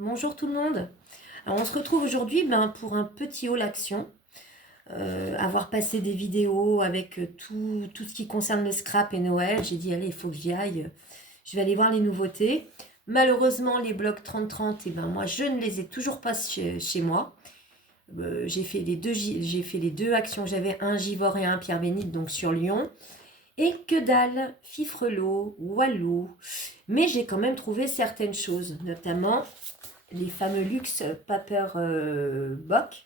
Bonjour tout le monde. Alors on se retrouve aujourd'hui pour un petit haul action. Avoir passé des vidéos avec tout ce qui concerne le scrap et Noël, j'ai dit allez, il faut que j'y aille. Je vais aller voir les nouveautés. Malheureusement, les blocs 30-30, eh ben, moi je ne les ai toujours pas chez moi. J'ai fait les deux actions. J'avais un Givors et un Pierre Bénite, donc sur Lyon. Et que dalle, Fifrelot, Wallo. Mais j'ai quand même trouvé certaines choses, notamment les fameux luxe paper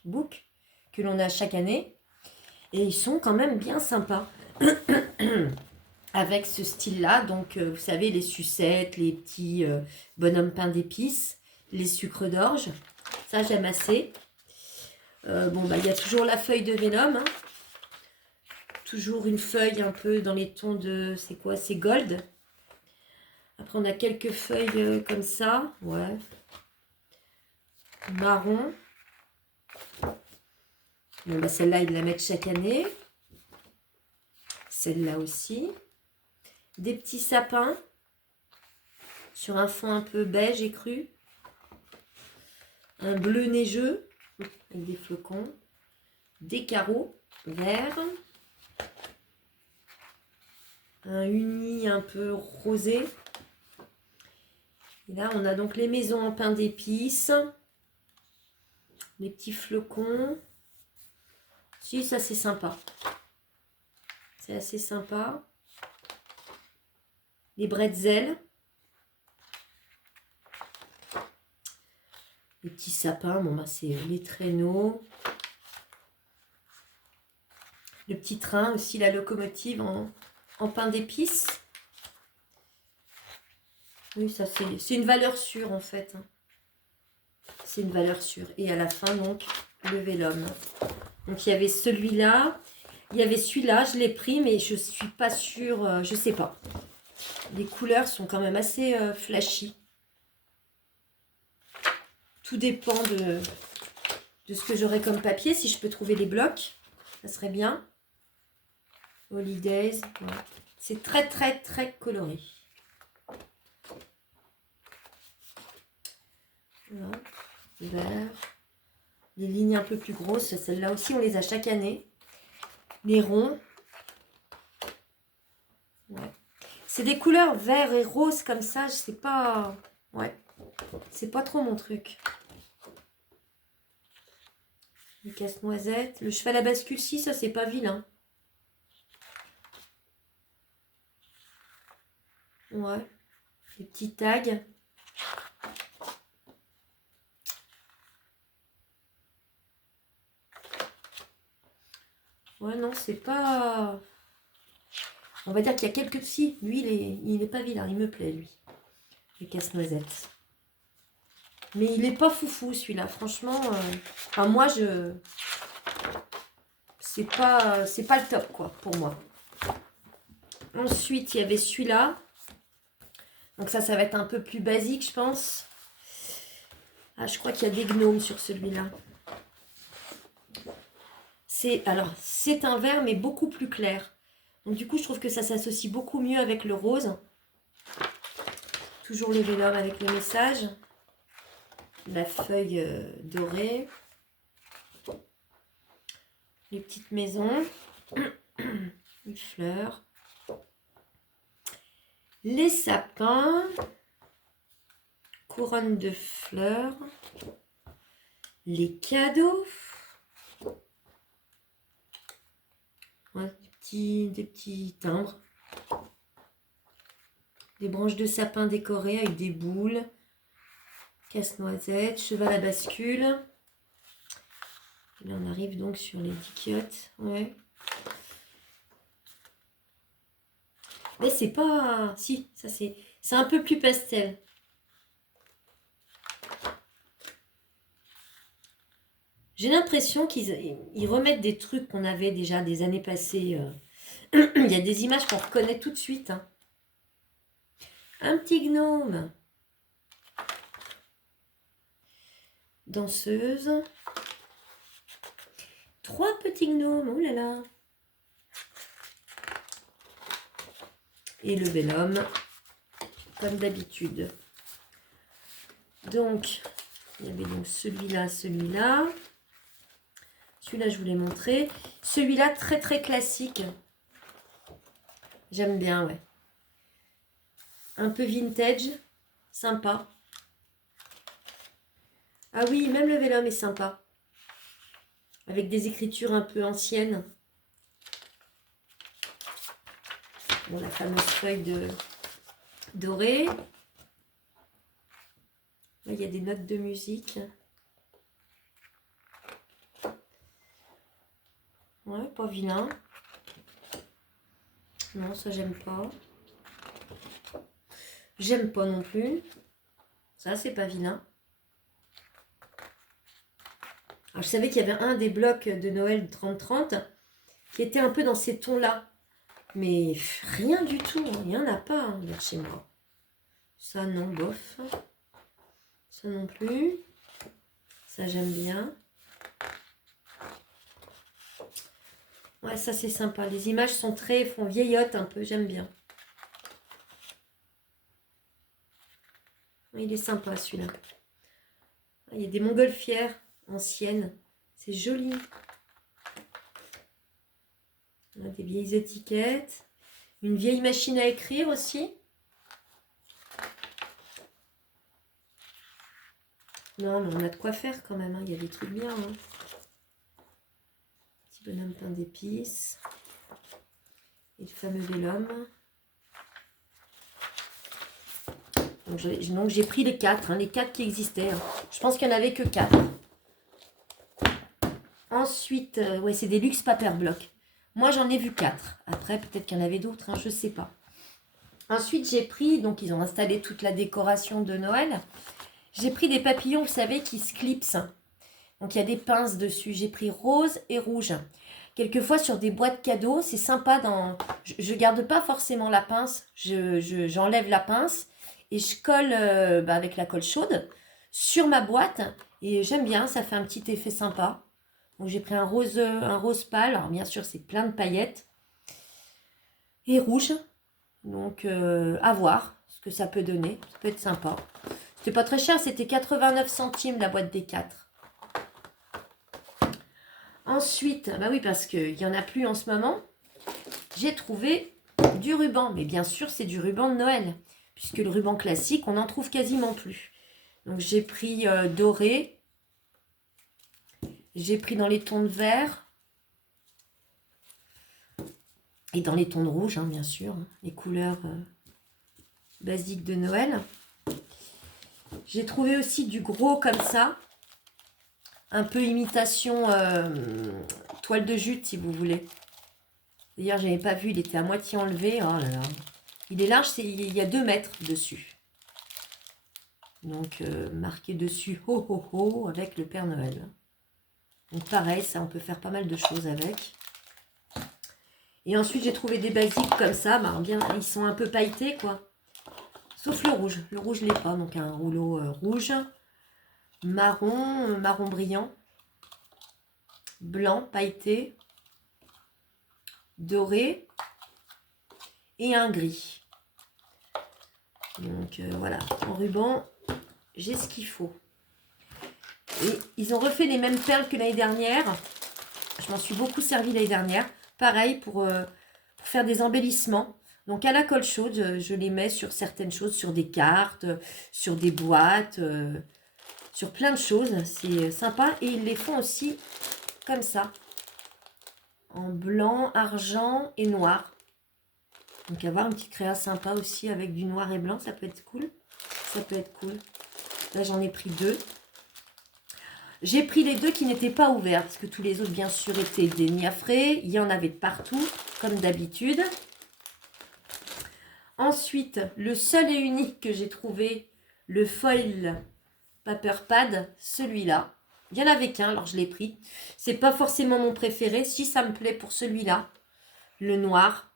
book que l'on a chaque année. Et ils sont quand même bien sympas. Avec ce style-là, donc vous savez, les sucettes, les petits bonhommes pains d'épices, les sucres d'orge. Ça, j'aime assez. Bon, bah, il y a toujours la feuille de Venom. Hein. Toujours une feuille un peu dans les tons de... C'est quoi? C'est gold. Après, on a quelques feuilles comme ça. Ouais. Marron. Bon, bah, celle-là, ils la mettent chaque année. Celle-là aussi. Des petits sapins sur un fond un peu beige et cru. Un bleu neigeux avec des flocons. Des carreaux verts. Un uni un peu rosé. Et là, on a donc les maisons en pain d'épices. Les petits flocons. Si, ça c'est sympa. C'est assez sympa. Les bretzels. Les petits sapins, bon bah c'est les traîneaux. Le petit train aussi, la locomotive en pain d'épices. Oui, ça c'est une valeur sûre en fait. C'est une valeur sûre. Et à la fin donc, le vélum. Donc il y avait celui-là. Il y avait celui-là, je l'ai pris, mais je suis pas sûre, je sais pas. Les couleurs sont quand même assez flashy. Tout dépend de ce que j'aurai comme papier. Si je peux trouver les blocs, ça serait bien. Holidays, ouais. C'est très très très coloré. Voilà. Vert. Les lignes un peu plus grosses, celles-là aussi on les a chaque année. Les ronds. Ouais. C'est des couleurs vert et rose comme ça, je sais pas. Ouais. C'est pas trop mon truc. Le casse-noisette. Le cheval à bascule, si, ça c'est pas vilain. Ouais. Les petits tags. Ouais, non, c'est pas... On va dire qu'il y a quelques... Si, lui, il est pas vilain, il me plaît, lui. Le casse-noisette. Mais il est pas foufou, celui-là. Franchement, enfin, moi, c'est pas le top, quoi, pour moi. Ensuite, il y avait celui-là. Donc ça va être un peu plus basique, je pense. Ah, je crois qu'il y a des gnomes sur celui-là. C'est un vert, mais beaucoup plus clair. Donc du coup, je trouve que ça s'associe beaucoup mieux avec le rose. Toujours le vélum avec le message. La feuille dorée. Les petites maisons. Les fleurs. Les sapins. Couronne de fleurs. Les cadeaux. Ouais, des petits timbres. Des branches de sapin décorées avec des boules. Casse-noisette, cheval à bascule. Et là, on arrive donc sur les diquiottes. Ouais. Mais c'est pas... Si, ça c'est un peu plus pastel. J'ai l'impression qu'ils remettent des trucs qu'on avait déjà des années passées. Il y a des images qu'on reconnaît tout de suite. Hein. Un petit gnome. Danseuse. 3 petits gnomes. Oh là là. Et le bel homme. Comme d'habitude. Donc, Il y avait donc celui-là, celui-là. Celui-là, je vous l'ai montré. Celui-là, très très classique. J'aime bien, ouais. Un peu vintage. Sympa. Ah oui, même le vélum est sympa. Avec des écritures un peu anciennes. Bon, la fameuse feuille dorée. Là, il y a des notes de musique. Ouais, pas vilain. Non, ça, j'aime pas. J'aime pas non plus. Ça, c'est pas vilain. Alors, je savais qu'il y avait un des blocs de Noël 30-30 qui était un peu dans ces tons-là. Mais rien du tout. Il n'y en a pas vers chez moi. Ça, non, bof. Ça non plus. Ça, j'aime bien. Ouais, ça, c'est sympa. Les images sont font vieillotte un peu. J'aime bien. Il est sympa, celui-là. Il y a des montgolfières anciennes. C'est joli. On a des vieilles étiquettes. Une vieille machine à écrire aussi. Non, mais on a de quoi faire quand même. Hein. Il y a des trucs bien. Hein. Petit bonhomme pain d'épices. Et le fameux vélum. Donc j'ai pris les 4. Hein, les 4 qui existaient. Hein. Je pense qu'il n'y en avait que 4. Ensuite, ouais, c'est des luxe paperblock. Moi, j'en ai vu 4. Après, peut-être qu'il y en avait d'autres. Hein, je ne sais pas. Ensuite, j'ai pris, donc ils ont installé toute la décoration de Noël. J'ai pris des papillons, vous savez, qui se clipsent. Donc, il y a des pinces dessus. J'ai pris rose et rouge. Quelquefois, sur des boîtes cadeaux, c'est sympa. Je ne garde pas forcément la pince. J'enlève la pince et je colle avec la colle chaude sur ma boîte. Et j'aime bien, ça fait un petit effet sympa. Donc, j'ai pris un rose pâle. Alors, bien sûr, c'est plein de paillettes. Et rouge. Donc, à voir ce que ça peut donner. Ça peut être sympa. C'était pas très cher, c'était 89 centimes la boîte des 4. Ensuite, bah oui, parce qu'il n'y en a plus en ce moment, j'ai trouvé du ruban. Mais bien sûr, c'est du ruban de Noël. Puisque le ruban classique, on n'en trouve quasiment plus. Donc, j'ai pris doré. J'ai pris dans les tons de vert. Et dans les tons de rouge, hein, bien sûr. Hein, les couleurs basiques de Noël. J'ai trouvé aussi du gros comme ça. Un peu imitation toile de jute, si vous voulez. D'ailleurs, je n'avais pas vu, il était à moitié enlevé. Oh là là. Il est large, il y a 2 mètres dessus. Donc, marqué dessus « Ho, ho, ho » avec le Père Noël. Donc, pareil, ça, on peut faire pas mal de choses avec. Et ensuite, j'ai trouvé des basiques comme ça. Bah, bien, ils sont un peu pailletés, quoi. Sauf le rouge. Le rouge, je ne l'ai pas. Donc, un rouleau rouge, marron, marron brillant, blanc, pailleté, doré et un gris. Donc, voilà. En ruban, j'ai ce qu'il faut. Et ils ont refait les mêmes perles que l'année dernière. Je m'en suis beaucoup servi l'année dernière. Pareil, pour faire des embellissements. Donc, à la colle chaude, je les mets sur certaines choses, sur des cartes, sur des boîtes, sur plein de choses. C'est sympa. Et ils les font aussi comme ça. En blanc, argent et noir. Donc, avoir une petite créa sympa aussi avec du noir et blanc, ça peut être cool. Ça peut être cool. Là, j'en ai pris 2. J'ai pris les 2 qui n'étaient pas ouverts, parce que tous les autres, bien sûr, étaient déniafrés. Il y en avait de partout, comme d'habitude. Ensuite, le seul et unique que j'ai trouvé, le foil paper pad, celui-là. Il n'y en avait qu'un, alors je l'ai pris. C'est pas forcément mon préféré. Si, ça me plaît pour celui-là. Le noir.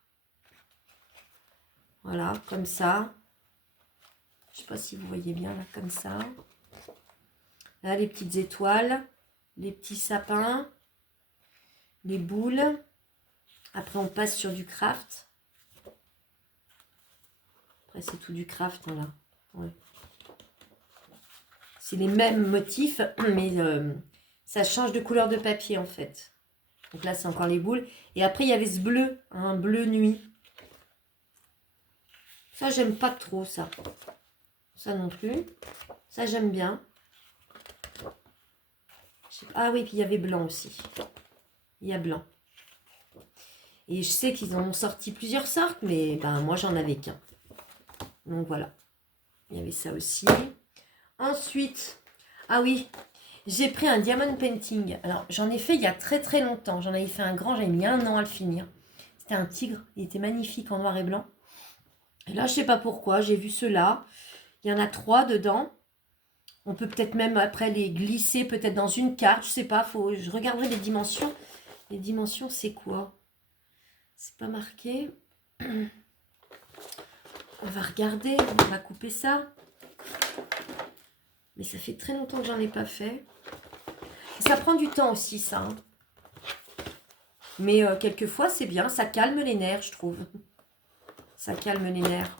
Voilà, comme ça. Je ne sais pas si vous voyez bien, là, comme ça. Là, les petites étoiles, les petits sapins, les boules. Après, on passe sur du craft. Après, c'est tout du craft, hein, là. Ouais. c'est les mêmes motifs, mais ça change de couleur de papier en fait. Donc là, c'est encore les boules. Et après, il y avait ce bleu, un bleu nuit. Ça, j'aime pas trop ça. Ça non plus. Ça, j'aime bien. Ah oui, puis il y avait blanc aussi. Il y a blanc. Et je sais qu'ils en ont sorti plusieurs sortes, mais ben, moi, j'en avais qu'un. Donc voilà. Il y avait ça aussi. Ensuite, ah oui, j'ai pris un diamond painting. Alors, j'en ai fait il y a très très longtemps. J'en avais fait un grand, j'avais mis 1 an à le finir. C'était un tigre. Il était magnifique en noir et blanc. Et là, je sais pas pourquoi, j'ai vu ceux-là. Il y en a 3 dedans. On peut peut-être même après les glisser peut-être dans une carte. Je sais pas, je regarderai les dimensions. Les dimensions, c'est quoi? C'est pas marqué. On va regarder, on va couper ça. Mais ça fait très longtemps que j'en ai pas fait. Ça prend du temps aussi, ça. Hein. Mais quelquefois, c'est bien. Ça calme les nerfs, je trouve. Ça calme les nerfs.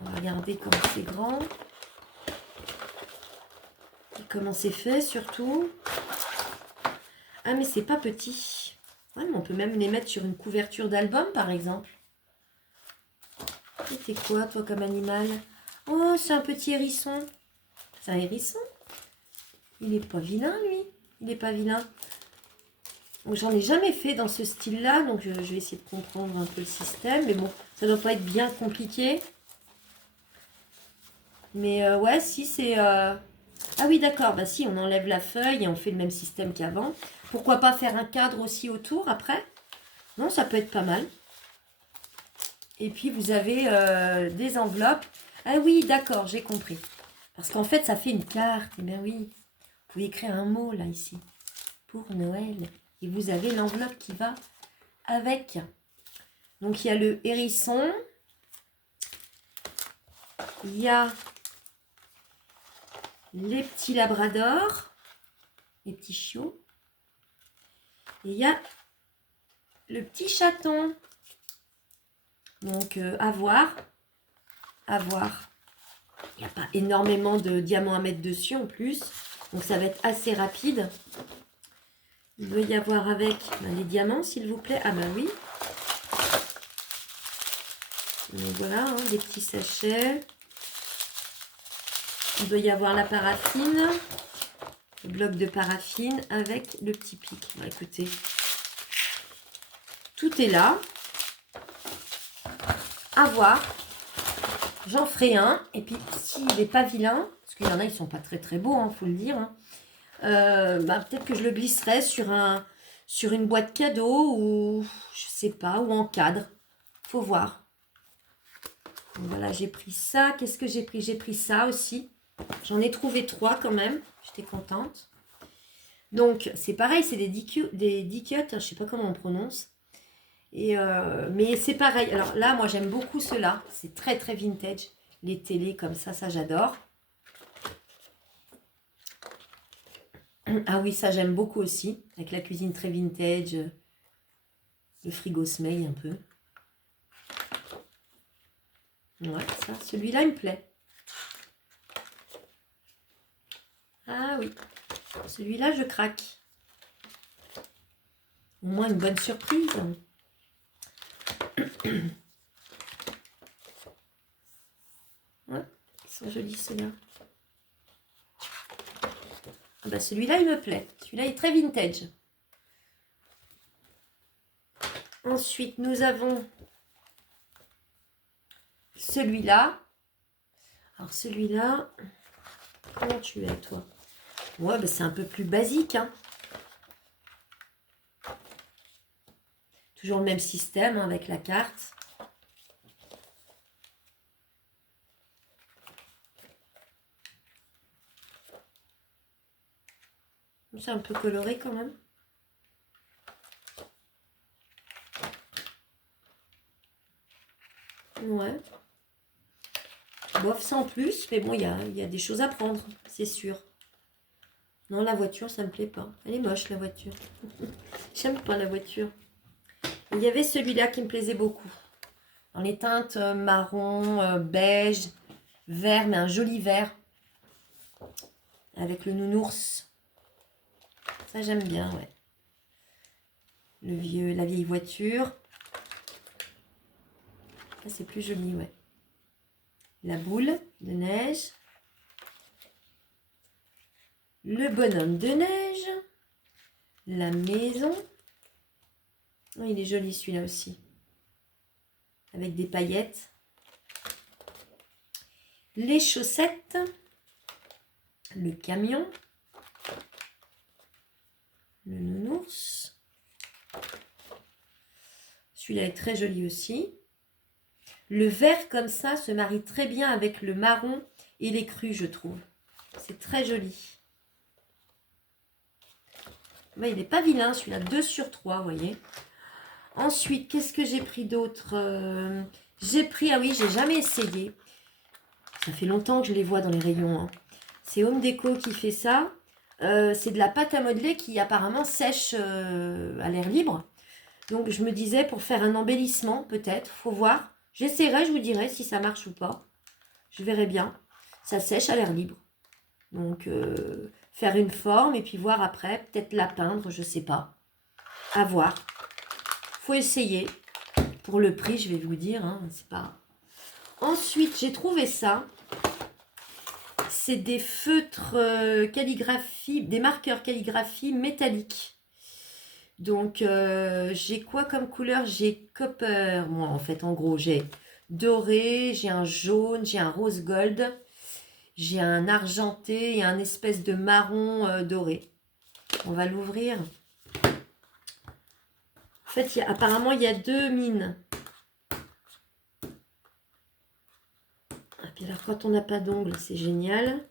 On va regarder comment c'est grand. Et comment c'est fait, surtout. Ah, mais c'est pas petit. Ah, mais on peut même les mettre sur une couverture d'album, par exemple. Et t'es quoi, toi, comme animal? Oh, c'est un petit hérisson. C'est un hérisson? Il est pas vilain, lui. Il est pas vilain. Donc, j'en ai jamais fait dans ce style-là. Donc, je vais essayer de comprendre un peu le système. Mais bon, ça doit pas être bien compliqué. Mais ouais, si c'est... Ah oui, d'accord. Bah si, on enlève la feuille et on fait le même système qu'avant. Pourquoi pas faire un cadre aussi autour, après? Non, ça peut être pas mal. Et puis, vous avez des enveloppes. Ah oui, d'accord, j'ai compris. Parce qu'en fait, ça fait une carte. Eh bien oui, vous pouvez écrire un mot, là, ici. Pour Noël. Et vous avez l'enveloppe qui va avec. Donc, il y a le hérisson. Il y a les petits labradors. Les petits chiots. Et il y a le petit chaton. Donc, à voir. À voir. Il n'y a pas énormément de diamants à mettre dessus en plus. Donc, ça va être assez rapide. Il doit y avoir avec les diamants, s'il vous plaît. Ah bah oui. Donc voilà, hein, des petits sachets. Il doit y avoir la paraffine. Le bloc de paraffine avec le petit pic. Bon, écoutez, tout est là. À voir. J'en ferai un. Et puis, s'il n'est pas vilain, parce qu'il y en a, ils ne sont pas très très beaux, il faut le dire. Hein, bah, peut-être que je le glisserai sur une boîte cadeau ou je sais pas, ou en cadre. Faut voir. Donc voilà, j'ai pris ça. Qu'est-ce que j'ai pris? J'ai pris ça aussi. J'en ai trouvé 3 quand même. J'étais contente. Donc, c'est pareil, c'est des die-cuts. Je sais pas comment on prononce. Et mais c'est pareil. Alors là, moi, j'aime beaucoup ceux-là. C'est très, très vintage. Les télés comme ça j'adore. Ah oui, ça, j'aime beaucoup aussi. Avec la cuisine très vintage. Le frigo Smeg un peu. Ouais, ça, celui-là, il me plaît. Ah oui, celui-là, je craque. Au moins, une bonne surprise. Ouais, ils sont jolis, ceux-là. Ah bah, celui-là, il me plaît. Celui-là est très vintage. Ensuite, nous avons celui-là. Alors, celui-là, comment tu es, toi? Ouais, bah, c'est un peu plus basique. Hein. Toujours le même système hein, avec la carte. C'est un peu coloré quand même. Ouais. Bof, sans plus. Mais bon, il y a des choses à prendre, c'est sûr. Non, la voiture, ça me plaît pas. Elle est moche, la voiture. J'aime pas la voiture. Il y avait celui-là qui me plaisait beaucoup. Dans les teintes marron, beige, vert, mais un joli vert. avec le nounours. Ça, j'aime bien, ouais. La vieille voiture. Ça, c'est plus joli, ouais. La boule de neige. Le bonhomme de neige. La maison. Oh, il est joli celui-là aussi. Avec des paillettes. Les chaussettes. Le camion. Le nounours. Celui-là est très joli aussi. Le vert comme ça se marie très bien avec le marron et les crus, je trouve. C'est très joli. Ouais, il n'est pas vilain celui-là. 2 sur 3, vous voyez. Ensuite, qu'est-ce que j'ai pris d'autre? J'ai pris, ah oui, j'ai jamais essayé. Ça fait longtemps que je les vois dans les rayons, hein. C'est Home Déco qui fait ça. C'est de la pâte à modeler qui apparemment sèche à l'air libre. Donc je me disais pour faire un embellissement peut-être, faut voir. J'essaierai, je vous dirai si ça marche ou pas. Je verrai bien. Ça sèche à l'air libre. Donc faire une forme et puis voir après, peut-être la peindre, je sais pas. À voir. Faut essayer. Pour le prix, je vais vous dire, hein, c'est pas. Ensuite, j'ai trouvé ça. C'est des feutres calligraphie, des marqueurs calligraphie métalliques. Donc, j'ai quoi comme couleur? J'ai copper, moi, en fait, en gros, j'ai doré, j'ai un jaune, j'ai un rose gold, j'ai un argenté et un espèce de marron doré. On va l'ouvrir. En fait, apparemment, il y a 2 mines. Et puis alors, quand on n'a pas d'ongles, c'est génial.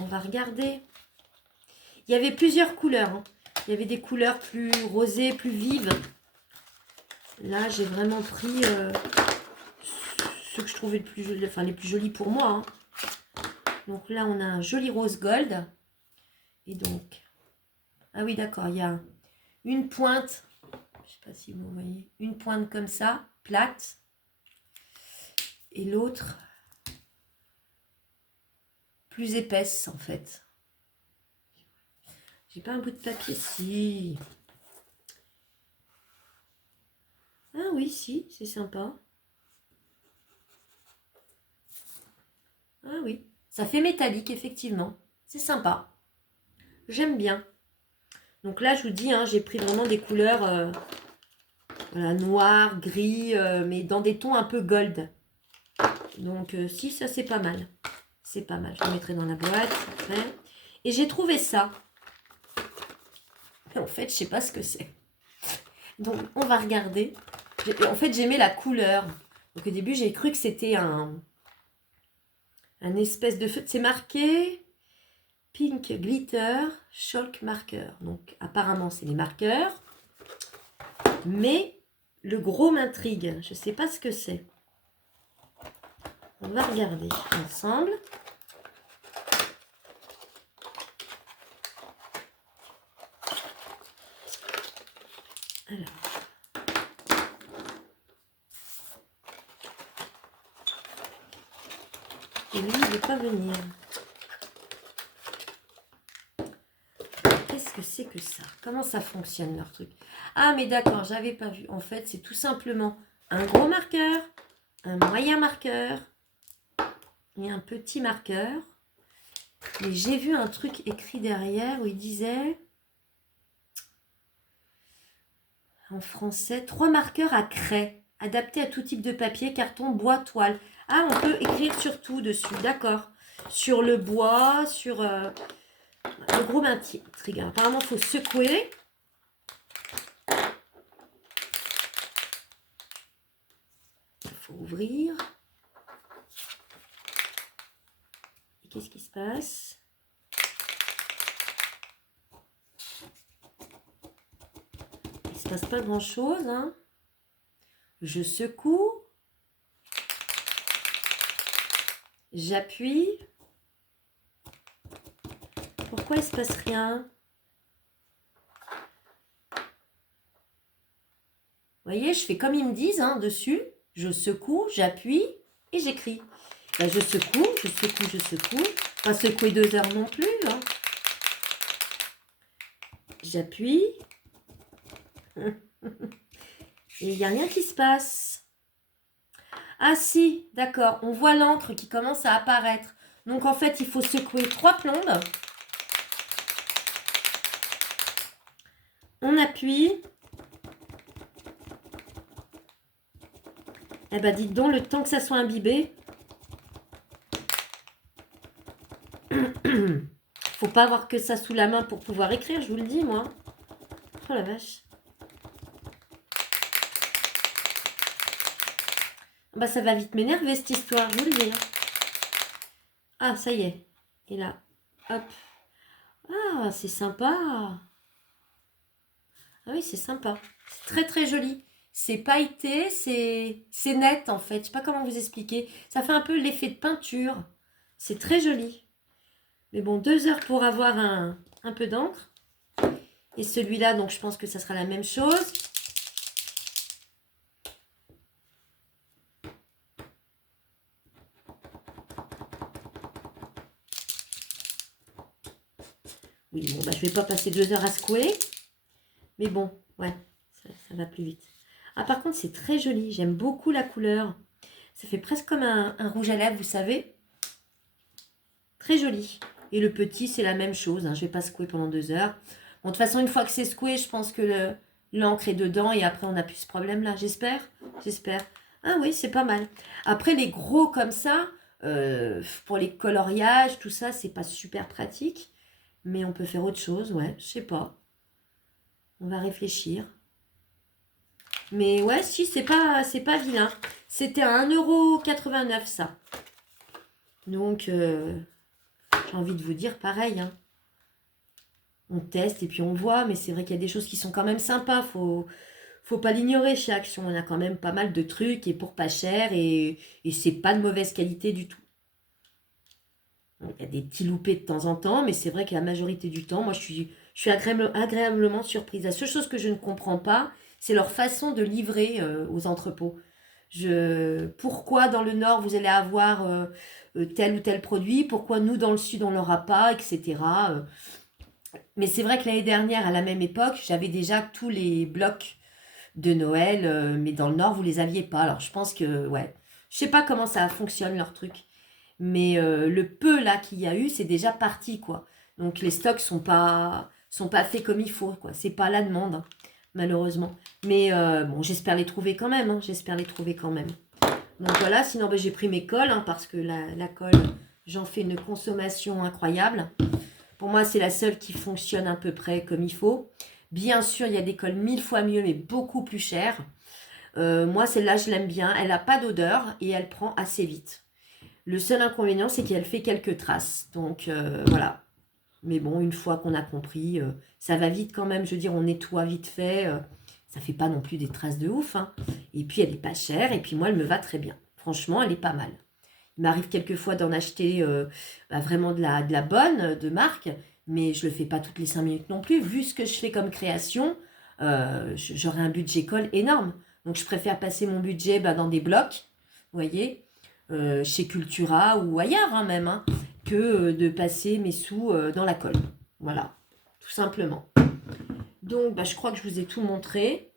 On va regarder. Il y avait plusieurs couleurs, hein. Il y avait des couleurs plus rosées, plus vives. Là, j'ai vraiment pris ceux que je trouvais les plus jolis pour moi, hein. Donc là, on a un joli rose gold. Et donc, ah oui, d'accord, il y a une pointe. Je ne sais pas si vous voyez. Une pointe comme ça, plate. Et l'autre, plus épaisse, en fait. J'ai pas un bout de papier, si. Ah oui, si, c'est sympa. Ah oui, ça fait métallique, effectivement. C'est sympa. J'aime bien. Donc là, je vous dis, hein, j'ai pris vraiment des couleurs voilà, noir, gris, mais dans des tons un peu gold. Donc si, ça c'est pas mal. C'est pas mal. Je le mettrai dans la boîte après. Et j'ai trouvé ça. Et en fait, je sais pas ce que c'est. Donc on va regarder. En fait, j'aimais la couleur. Donc au début, j'ai cru que c'était un espèce de feu. C'est marqué Pink Glitter Chalk Marker. Donc apparemment, c'est les marqueurs. Mais le gros m'intrigue. Je sais pas ce que c'est. On va regarder ensemble. Alors. Et lui, il ne veut pas venir. Qu'est-ce que c'est que ça? Comment ça fonctionne leur truc? Ah, mais d'accord, j'avais pas vu. En fait, c'est tout simplement un gros marqueur, un moyen marqueur et un petit marqueur. Mais j'ai vu un truc écrit derrière où il disait en français 3 marqueurs à craie, adaptés à tout type de papier, carton, bois, toile. Ah, on peut écrire sur tout dessus, d'accord. Sur le bois, sur le gros m'intrigue. Apparemment, il faut secouer. Il faut ouvrir. Et qu'est-ce qui se passe? Il ne se passe pas grand-chose, hein. Je secoue. J'appuie. Pourquoi il ne se passe rien? Vous voyez, je fais comme ils me disent, hein, dessus. Je secoue, j'appuie et j'écris. Bah, je secoue, je secoue, je secoue. Pas secouer 2 heures non plus. Hein. J'appuie. Et il n'y a rien qui se passe. Ah si, d'accord. On voit l'encre qui commence à apparaître. Donc en fait, il faut secouer 3 plombes. On appuie. Eh ben dites donc, le temps que ça soit imbibé. Faut pas avoir que ça sous la main pour pouvoir écrire, je vous le dis, moi. Oh la vache. Bah ça va vite m'énerver cette histoire, je vous le dis. Ah, ça y est. Et là, hop. Ah, c'est sympa. Ah oui, c'est sympa. C'est très très joli. C'est pailleté, c'est net en fait. Je sais pas comment vous expliquer. Ça fait un peu l'effet de peinture. C'est très joli. Mais bon, 2 heures pour avoir un peu d'encre. Et celui-là, donc je pense que ça sera la même chose. Oui, bon, bah, je vais pas passer 2 heures à secouer. Mais bon, ouais, ça va plus vite. Ah, par contre, c'est très joli. J'aime beaucoup la couleur. Ça fait presque comme un rouge à lèvres, vous savez. Très joli. Et le petit, c'est la même chose. Hein. Je vais pas secouer pendant 2 heures. Bon, de toute façon, une fois que c'est secoué, je pense que l'encre est dedans. Et après, on n'a plus ce problème-là. J'espère. J'espère. Ah oui, c'est pas mal. Après, les gros comme ça, pour les coloriages, tout ça, c'est pas super pratique. Mais on peut faire autre chose, ouais. Je sais pas. On va réfléchir. Mais ouais, si, c'est pas vilain. C'était à 1,89 € ça. Donc, j'ai envie de vous dire pareil. Hein. On teste et puis on voit, mais c'est vrai qu'il y a des choses qui sont quand même sympas. Faut pas l'ignorer chez Action. On a quand même pas mal de trucs et pour pas cher et c'est pas de mauvaise qualité du tout. Donc, il y a des petits loupés de temps en temps, mais c'est vrai que la majorité du temps, moi je suis agréablement surprise. La seule chose que je ne comprends pas, c'est leur façon de livrer aux entrepôts. Pourquoi dans le nord vous allez avoir tel ou tel produit, pourquoi nous dans le sud on l'aura pas, etc. Mais c'est vrai que l'année dernière, à la même époque, j'avais déjà tous les blocs de Noël, mais dans le nord vous les aviez pas. Alors je pense que, ouais, je sais pas comment ça fonctionne leur truc, mais le peu là qu'il y a eu, c'est déjà parti quoi. Donc les stocks sont pas faits comme il faut quoi. C'est pas la demande. Hein, malheureusement. Mais bon, j'espère les trouver quand même. Hein, j'espère les trouver quand même. Donc voilà, sinon ben, j'ai pris mes colles hein, parce que la colle, j'en fais une consommation incroyable. Pour moi, c'est la seule qui fonctionne à peu près comme il faut. Bien sûr, il y a des colles 1000 fois mieux, mais beaucoup plus chères. Moi, celle-là, je l'aime bien. Elle n'a pas d'odeur et elle prend assez vite. Le seul inconvénient, c'est qu'elle fait quelques traces. Donc voilà. Mais bon, une fois qu'on a compris, ça va vite quand même. Je veux dire, on nettoie vite fait. Ça fait pas non plus des traces de ouf. Hein. Et puis, elle est pas chère. Et puis, moi, elle me va très bien. Franchement, elle est pas mal. Il m'arrive quelquefois d'en acheter vraiment de la bonne, de marque. Mais je le fais pas toutes les 5 minutes non plus. Vu ce que je fais comme création, j'aurai un budget colle énorme. Donc, je préfère passer mon budget dans des blocs. Vous voyez chez Cultura ou ailleurs hein, même, hein, que de passer mes sous dans la colle. Voilà, tout simplement. Donc, je crois que je vous ai tout montré.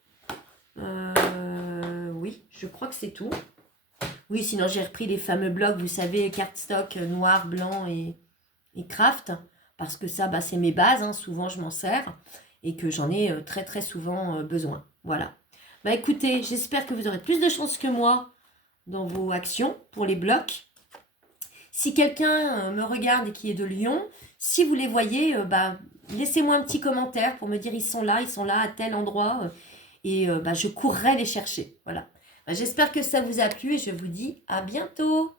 Oui, je crois que c'est tout. Oui, sinon j'ai repris les fameux blocs, vous savez, cardstock noir, blanc et craft. Parce que ça, c'est mes bases, hein, souvent je m'en sers. Et que j'en ai très très souvent besoin. Voilà. Écoutez, j'espère que vous aurez plus de chance que moi dans vos actions pour les blocs. Si quelqu'un me regarde et qui est de Lyon, si vous les voyez, laissez-moi un petit commentaire pour me dire ils sont là à tel endroit et je courrai les chercher. Voilà. J'espère que ça vous a plu et je vous dis à bientôt.